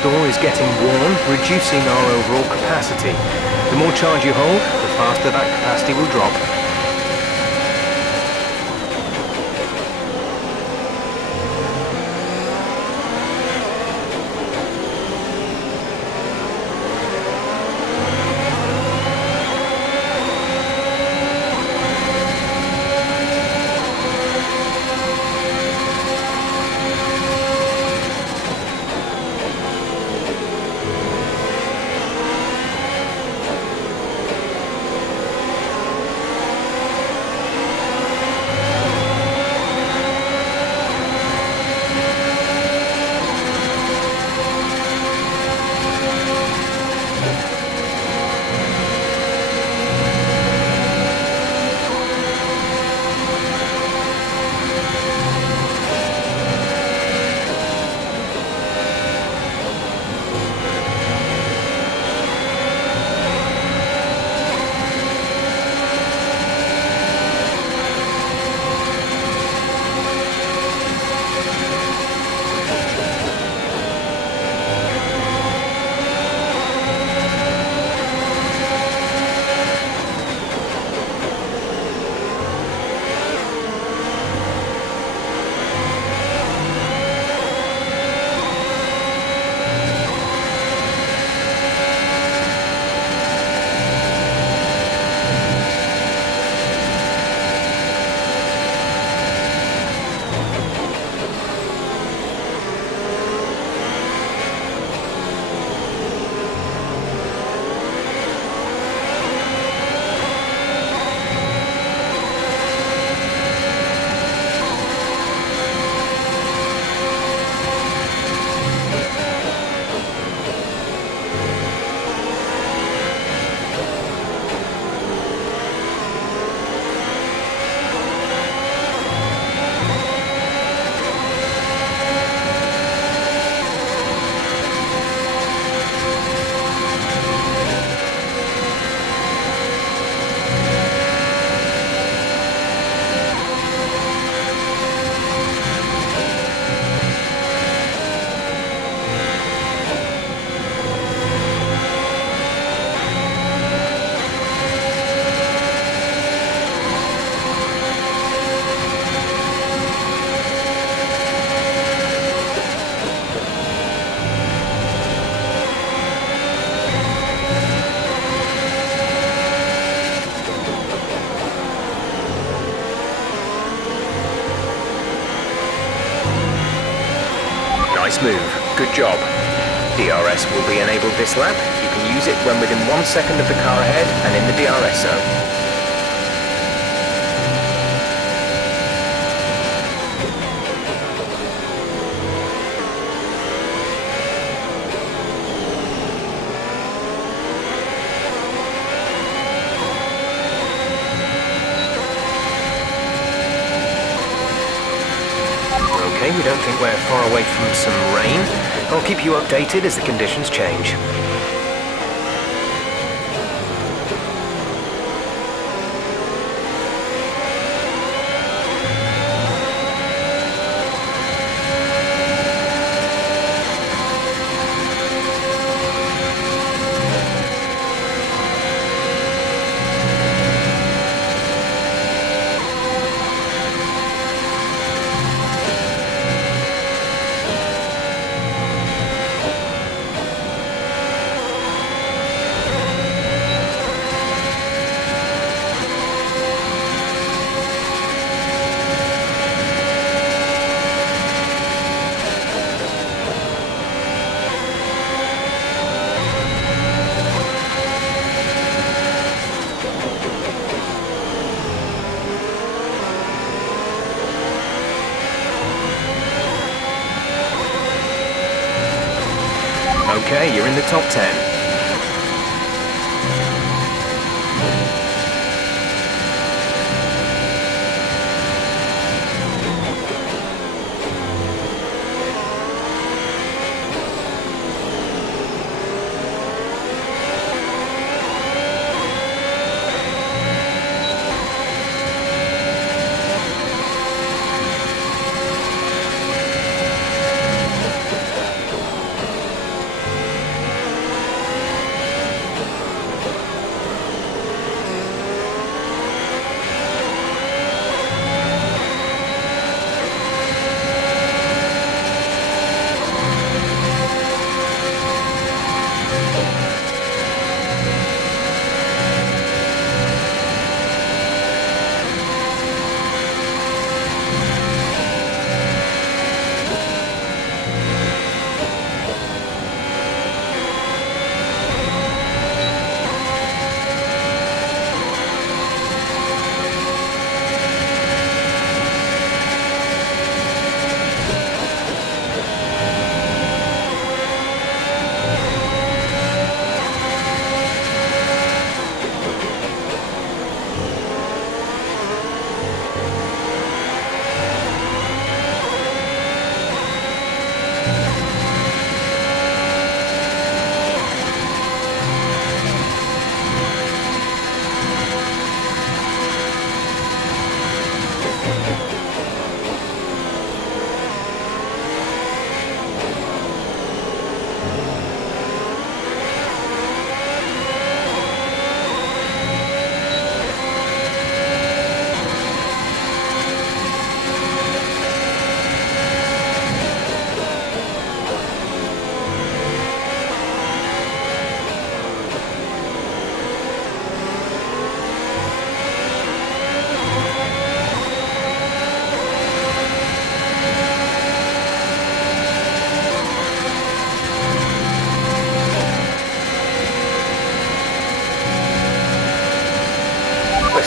store is getting worn, reducing our overall capacity. The more charge you hold, the faster that capacity will drop. Nice move. Good job. DRS will be enabled this lap. You can use it when within 1 second of the car ahead and in the DRS zone. Okay, we don't think we're far away from some rain. I'll keep you updated as the conditions change. Okay, you're in the top 10.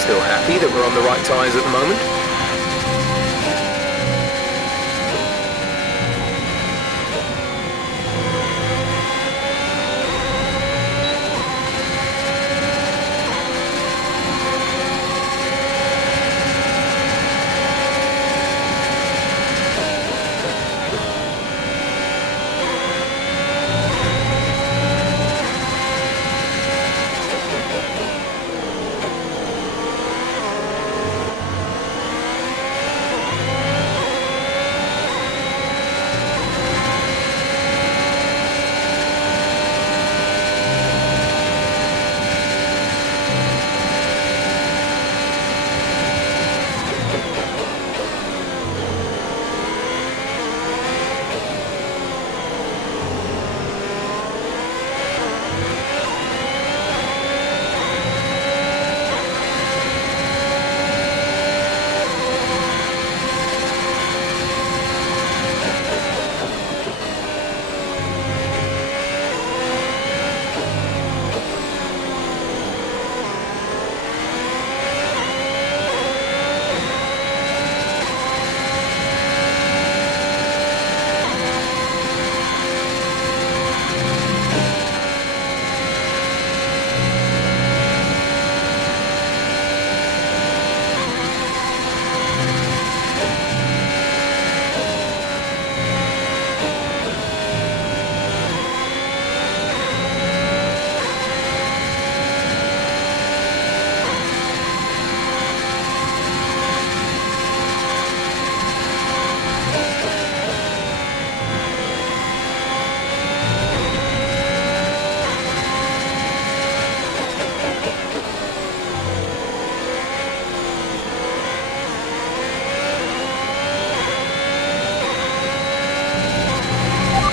Still happy that we're on the right tyres at the moment?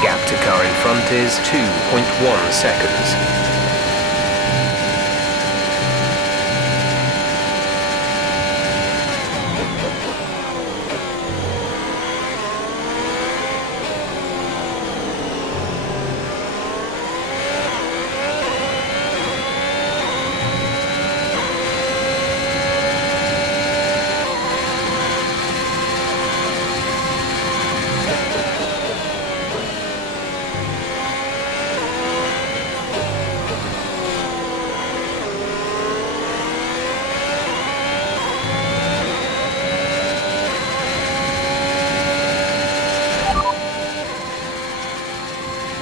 Gap to car in front is 2.1 seconds.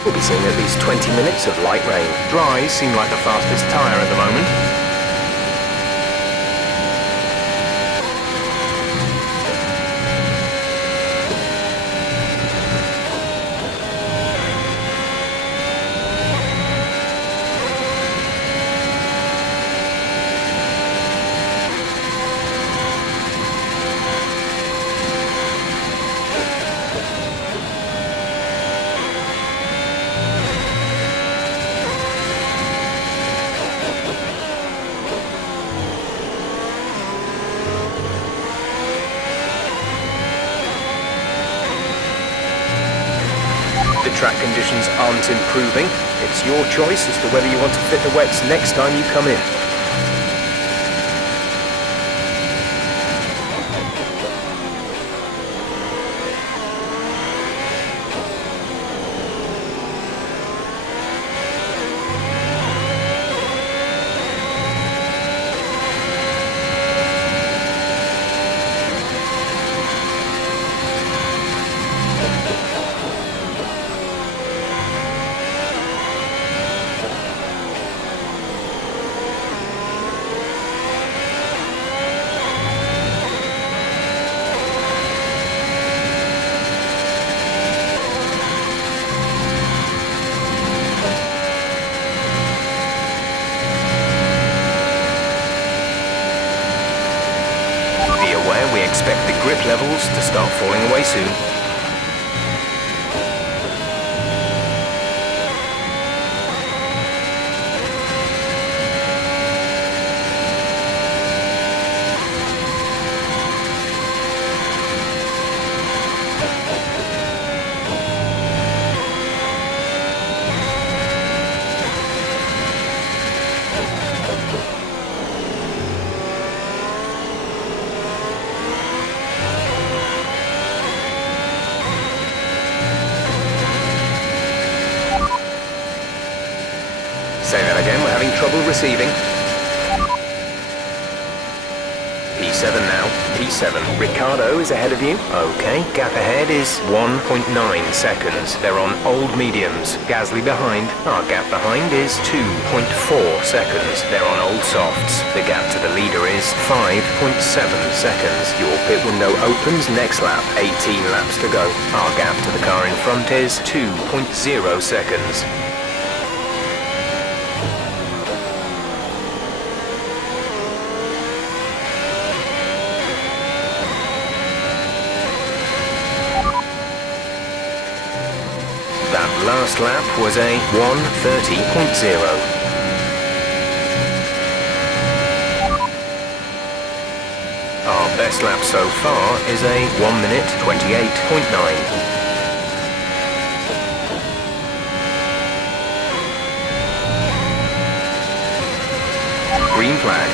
We'll be seeing at least 20 minutes of light rain. Dries seem like the fastest tyre at the moment. The track conditions aren't improving. It's your choice as to whether you want to fit the wets next time you come in. We expect the grip levels to start falling away soon. again, we're having trouble receiving. P7 now. P7. Ricardo is ahead of you. Okay, gap ahead is 1.9 seconds. They're on old mediums. Gasly behind. Our gap behind is 2.4 seconds. They're on old softs. The gap to the leader is 5.7 seconds. Your pit window opens next lap. 18 laps to go. Our gap to the car in front is 2.0 seconds. That last lap was a 1:30.0. Our best lap so far is a 1 minute 28.9. Green flag.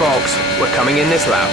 Box, we're coming in this lap.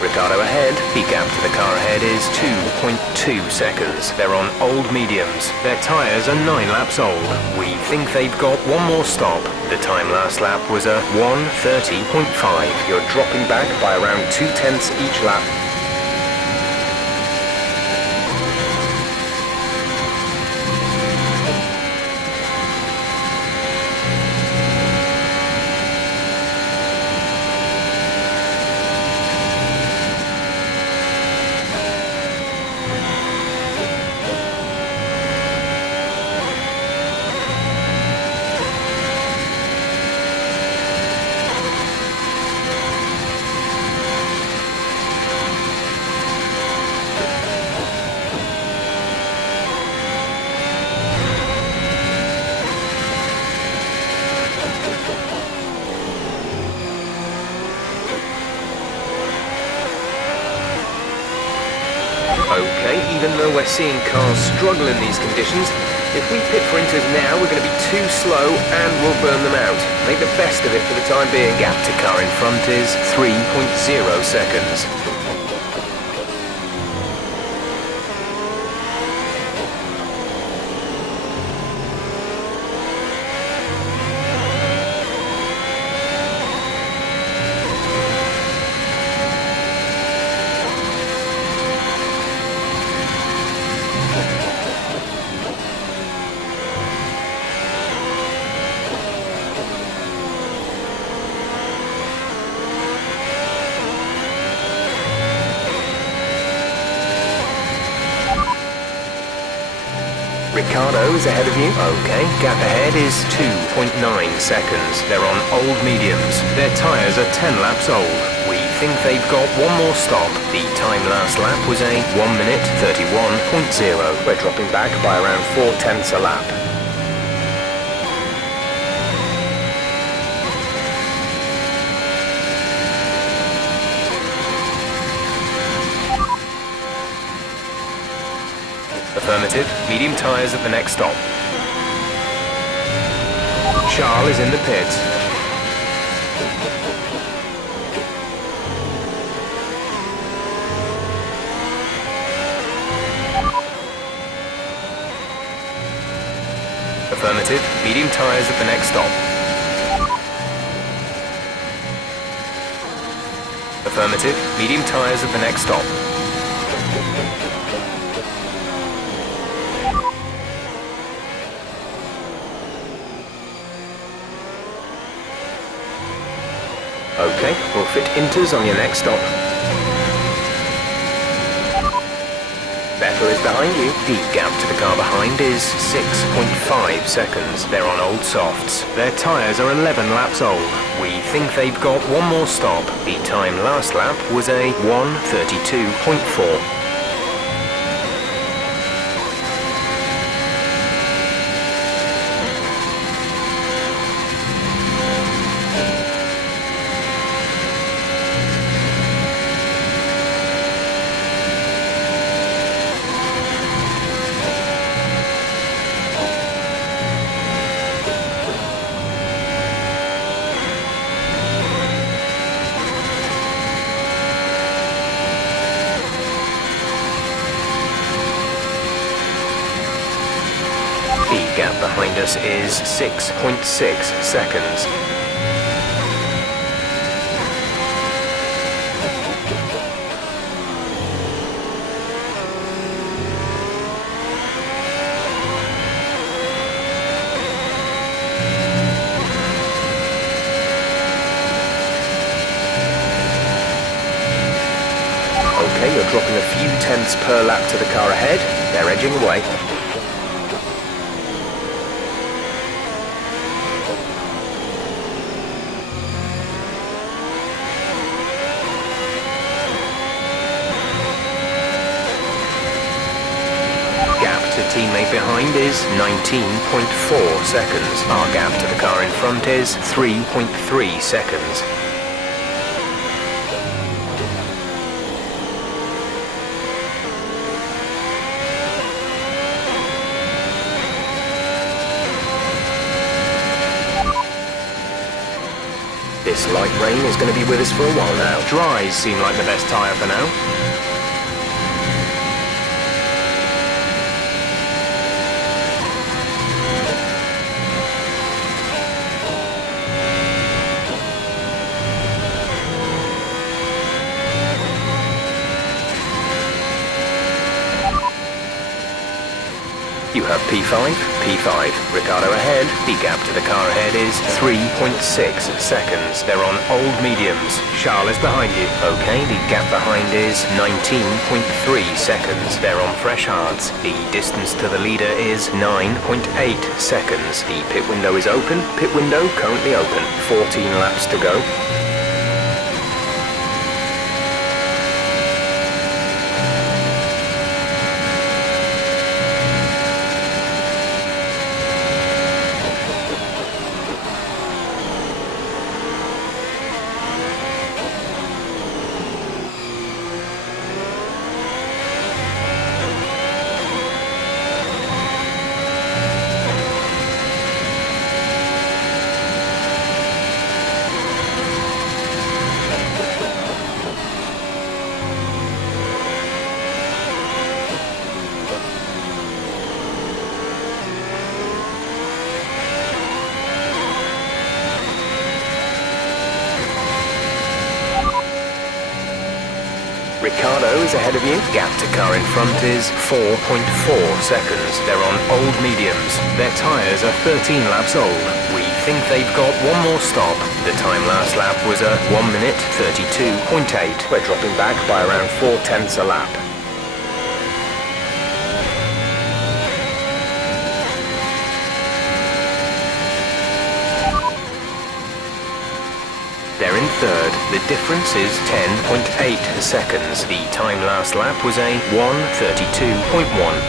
Ricardo ahead. The gap to the car ahead is 2.2 seconds. They're on old mediums. Their tyres are 9 laps old. We think they've got one more stop. The time last lap was a 1:30.5. You're dropping back by around 0.2 each lap. Okay, even though we're seeing cars struggle in these conditions, if we pit for inters now, we're going to be too slow and we'll burn them out. Make the best of it for the time being. Gap to car in front is 3.0 seconds. Ricardo is ahead of you. Okay, gap ahead is 2.9 seconds. They're on old mediums. Their tyres are 10 laps old. We think they've got one more stop. The time last lap was a 1 minute 31.0. We're dropping back by around 0.4 a lap. Affirmative. Medium tyres at the next stop. Charles is in the pits. Affirmative. Medium tyres at the next stop. Affirmative. Medium tyres at the next stop. Okay, we'll fit inters on your next stop. Vettel is behind you. The gap to the car behind is 6.5 seconds. They're on old softs. Their tyres are 11 laps old. We think they've got one more stop. The time last lap was a 1:32.4. The gap behind us is 6.6 seconds. Okay, you're dropping a few tenths per lap to the car ahead. They're edging away. Teammate behind is 19.4 seconds. Our gap to the car in front is 3.3 seconds. This light rain is going to be with us for a while now. Dries seem like the best tyre for now. You have P5, Ricardo ahead. The gap to the car ahead is 3.6 seconds. They're on old mediums. Charles is behind you. Okay, the gap behind is 19.3 seconds. They're on fresh hards. The distance to the leader is 9.8 seconds. The pit window is open. Pit window currently open. 14 laps to go. Ricardo is ahead of you. Gap to car in front is 4.4 seconds. They're on old mediums. Their tyres are 13 laps old. We think they've got one more stop. The time last lap was a 1:32.8. We're dropping back by around 4 tenths a lap. They're in third. The difference is 10.8 seconds. The time last lap was a 1:32.1.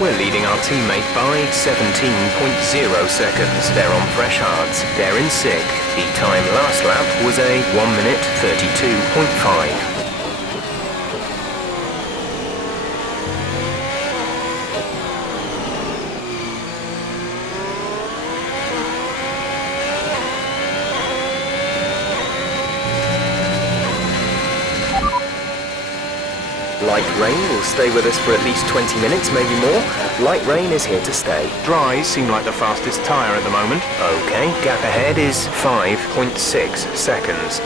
We're leading our teammate by 17.0 seconds. They're on fresh hards. They're in sixth. The time last lap was a 1:32.5. Light rain will stay with us for at least 20 minutes, maybe more. Light rain is here to stay. Dries seem like the fastest tyre at the moment. Okay, gap ahead is 5.6 seconds.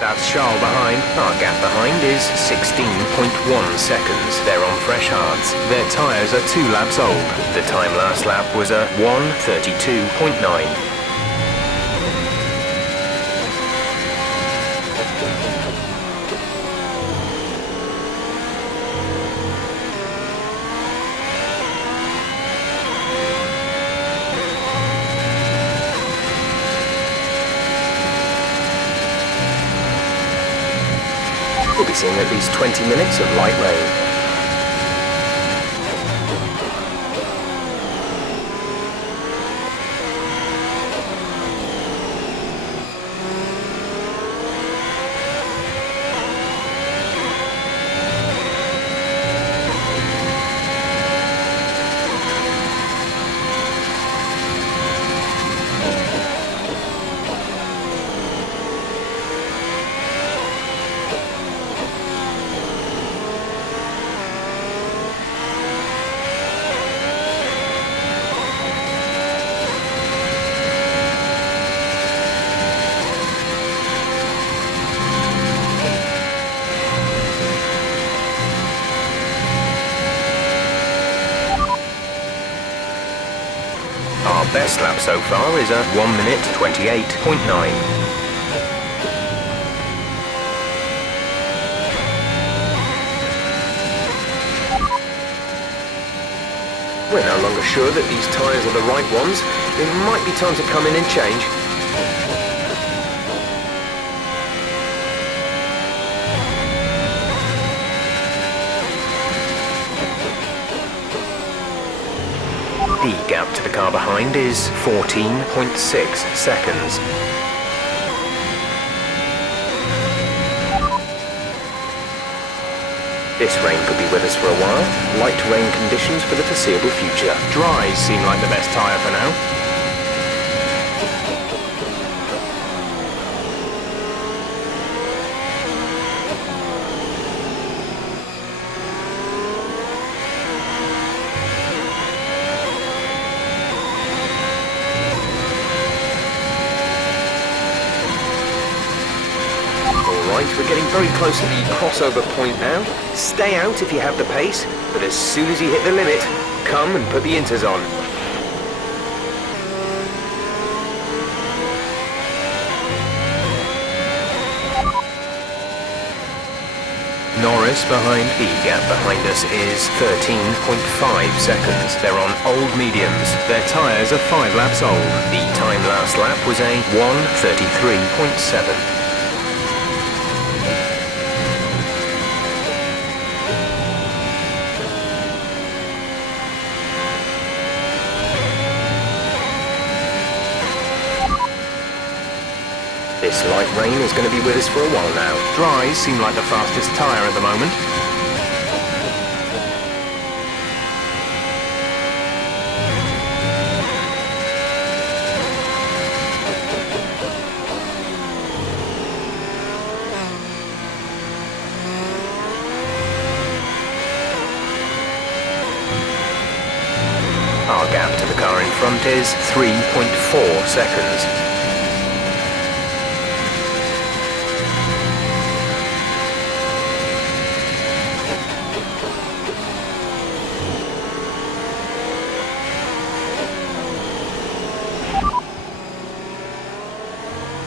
That's Charles behind. Our gap behind is 16.1 seconds. They're on fresh hards. Their tyres are 2 laps old. The time last lap was a 1:32.9. We'll be seeing at least 20 minutes of light rain. Our best lap so far is a 1:28.9. We're no longer sure that these tyres are the right ones. It might be time to come in and change. The gap to the car behind is 14.6 seconds. This rain could be with us for a while. Light rain conditions for the foreseeable future. Dries seem like the best tyre for now. We're getting very close to the crossover point now. Stay out if you have the pace, but as soon as you hit the limit, come and put the inters on. Norris behind. The gap behind us is 13.5 seconds. They're on old mediums. Their tyres are 5 laps old. The time last lap was a 1:33.7. This light rain is going to be with us for a while now. Dries seem like the fastest tyre at the moment. Our gap to the car in front is 3.4 seconds.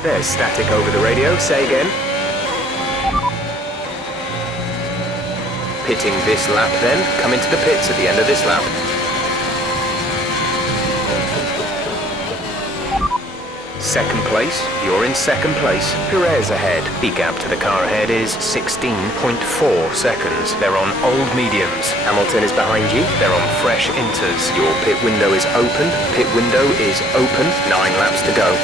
There's static over the radio. Say again. Pitting this lap then. Come into the pits at the end of this lap. Second place. You're in second place. Perez ahead. The gap to the car ahead is 16.4 seconds. They're on old mediums. Hamilton is behind you. They're on fresh inters. Your pit window is open. Pit window is open. 9 laps to go.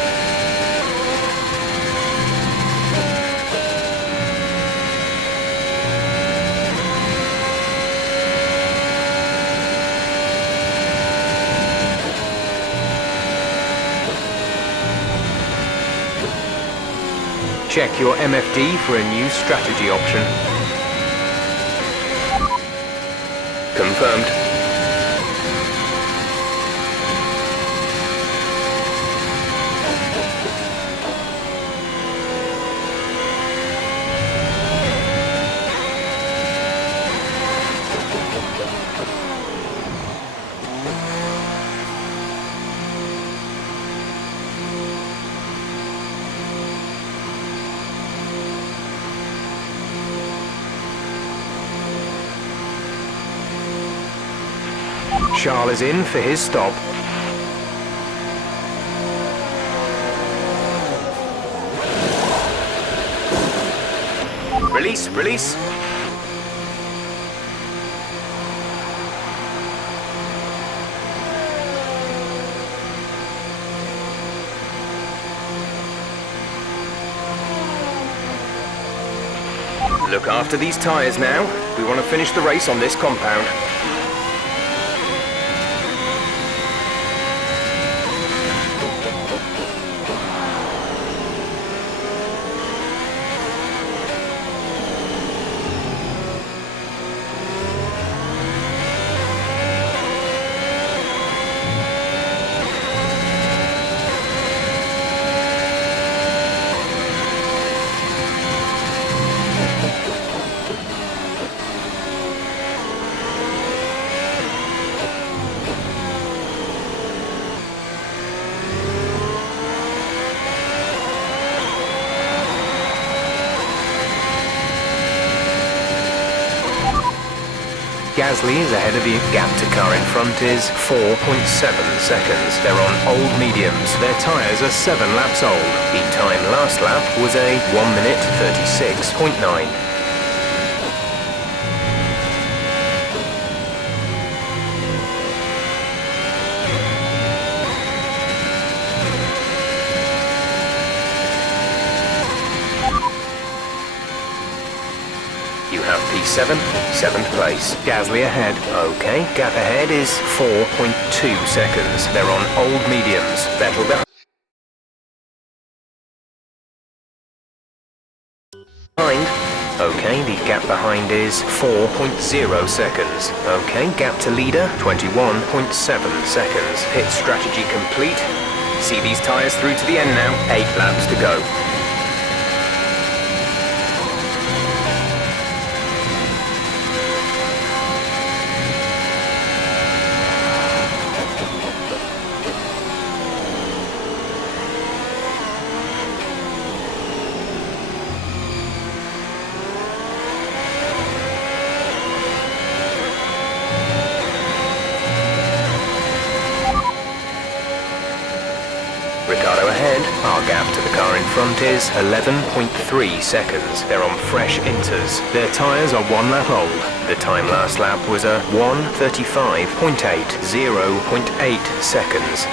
Check your MFD for a new strategy option. Confirmed. Charles is in for his stop. Release, release. Look after these tyres now. We want to finish the race on this compound. Gasly is ahead of you. Gap to car in front is 4.7 seconds. They're on old mediums. Their tyres are 7 laps old. The time last lap was a 1 minute 36.9. You have P7, 7th place. Gasly ahead. Okay, gap ahead is 4.2 seconds. They're on old mediums. Vettel behind. Okay, the gap behind is 4.0 seconds. Okay, gap to leader, 21.7 seconds. Pit strategy complete. See these tyres through to the end now. 8 laps to go. Ricardo ahead. Our gap to the car in front is 11.3 seconds. They're on fresh inters. Their tyres are 1 lap old. The time last lap was a 1:35.8, 0.8 seconds.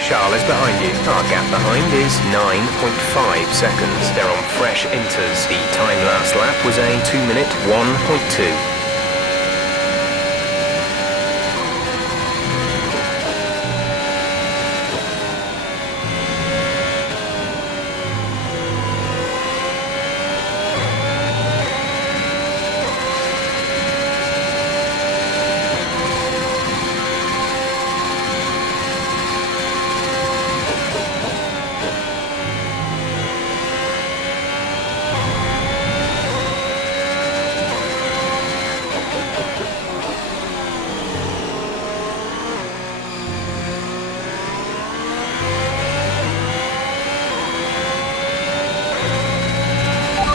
Charles is behind you. Our gap behind is 9.5 seconds. They're on fresh inters. The time last lap was a 2 minute 1.2.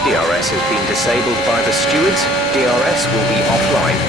DRS has been disabled by the stewards. DRS will be offline.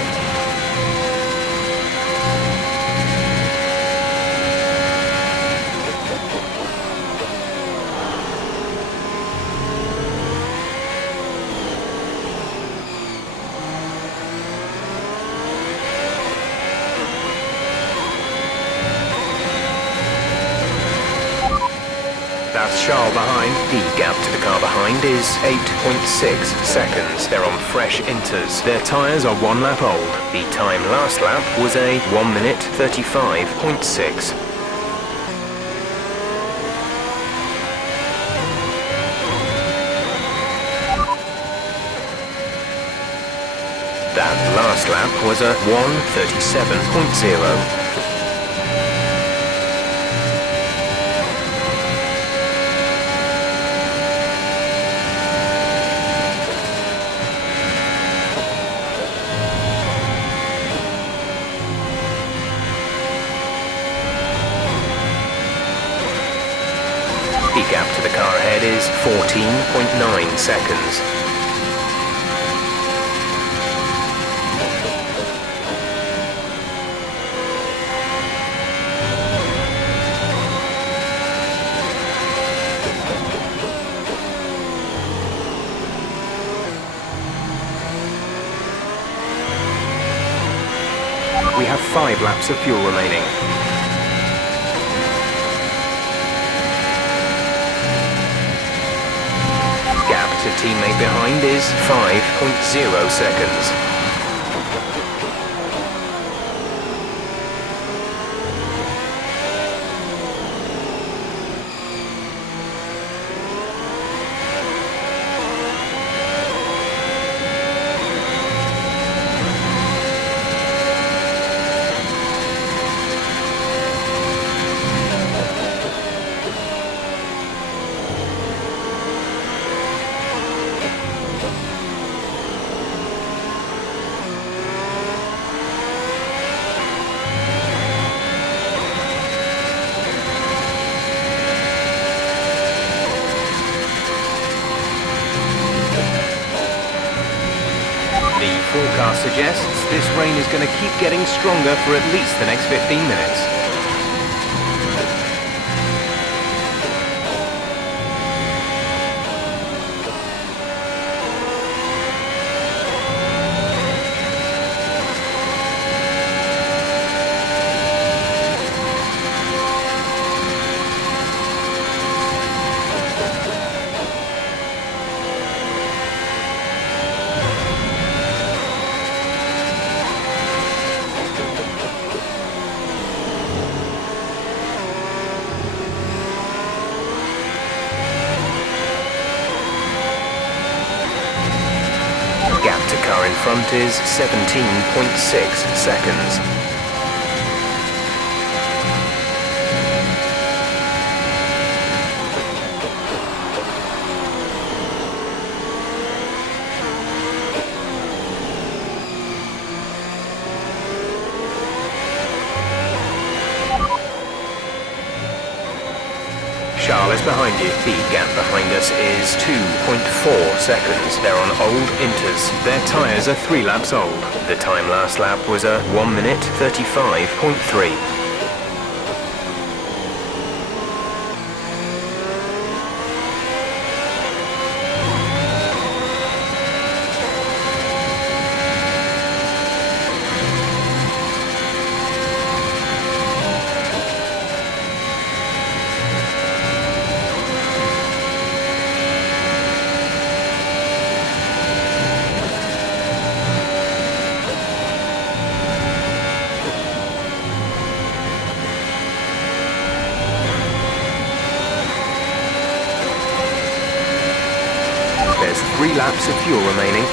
That's Charles behind. The gap to the car behind is 8.6 seconds. They're on fresh inters. Their tyres are 1 lap old. The time last lap was a 1 minute 35.6. That last lap was a 1:37.0. The gap to the car ahead is 14.9 seconds. 5 laps of fuel remaining. Gap to teammate behind is 5.0 seconds. The forecast suggests this rain is going to keep getting stronger for at least the next 15 minutes. Gap to car in front is 17.6 seconds. Charles is behind you. The gap behind us is 2.4 seconds. They're on old Inters. Their tyres are 3 laps old. The time last lap was a 1 minute 35.3. There's 3 laps of fuel remaining.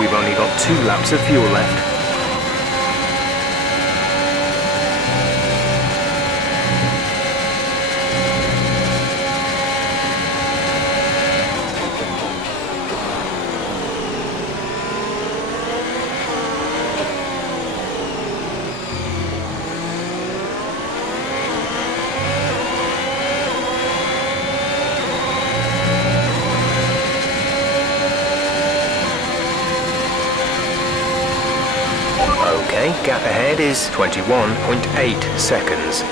We've only got 2 laps of fuel left. Gap ahead is 21.8 seconds.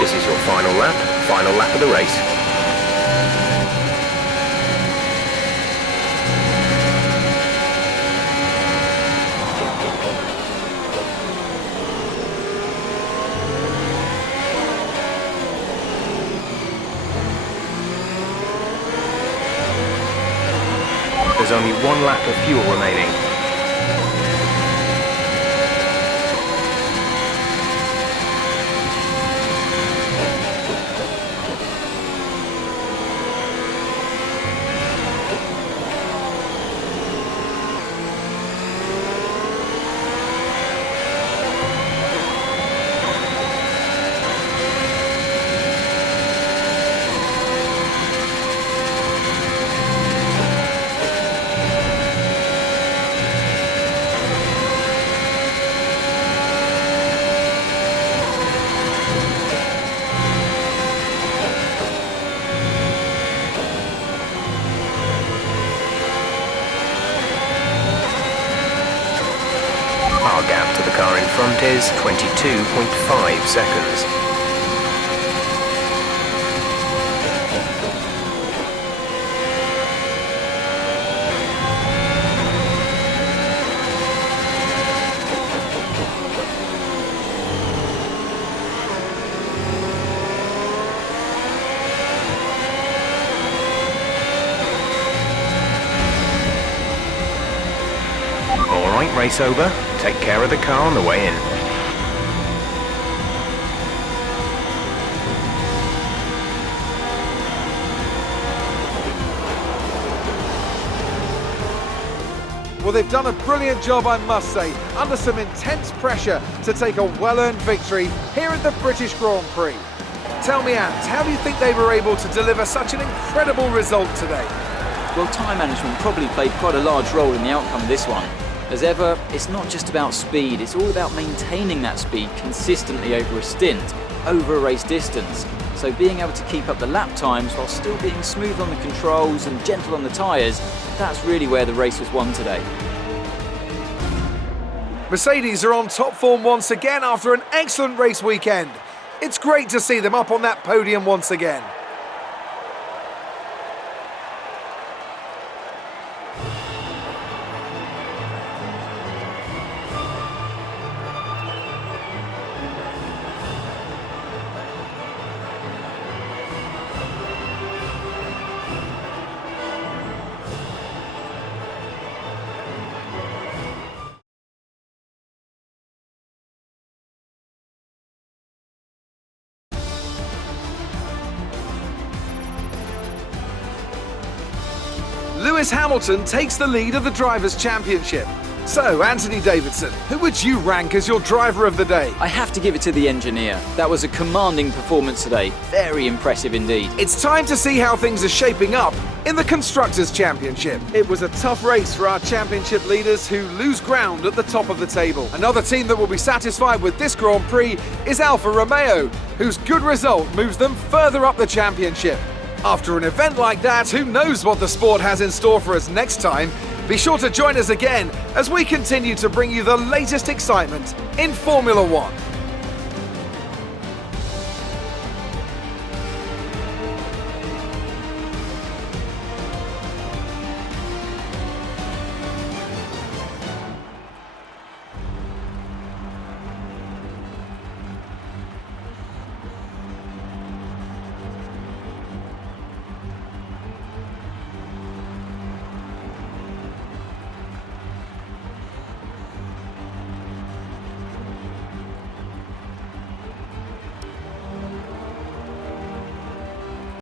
This is your final lap of the race. There's only one lap of fuel remaining. Our gap to the car in front is 22.5 seconds. Alright, race over. Take care of the car on the way in. Well, they've done a brilliant job, I must say, under some intense pressure to take a well-earned victory here at the British Grand Prix. Tell me, Ant, how do you think they were able to deliver such an incredible result today? Well, time management probably played quite a large role in the outcome of this one. As ever, it's not just about speed, it's all about maintaining that speed consistently over a stint, over a race distance. So being able to keep up the lap times while still being smooth on the controls and gentle on the tyres, that's really where the race was won today. Mercedes are on top form once again after an excellent race weekend. It's great to see them up on that podium once again. Lewis Hamilton takes the lead of the Drivers' Championship. So, Anthony Davidson, who would you rank as your driver of the day? I have to give it to the engineer. That was a commanding performance today. Very impressive indeed. It's time to see how things are shaping up in the Constructors' Championship. It was a tough race for our championship leaders who lose ground at the top of the table. Another team that will be satisfied with this Grand Prix is Alfa Romeo, whose good result moves them further up the championship. After an event like that, who knows what the sport has in store for us next time? Be sure to join us again as we continue to bring you the latest excitement in Formula One.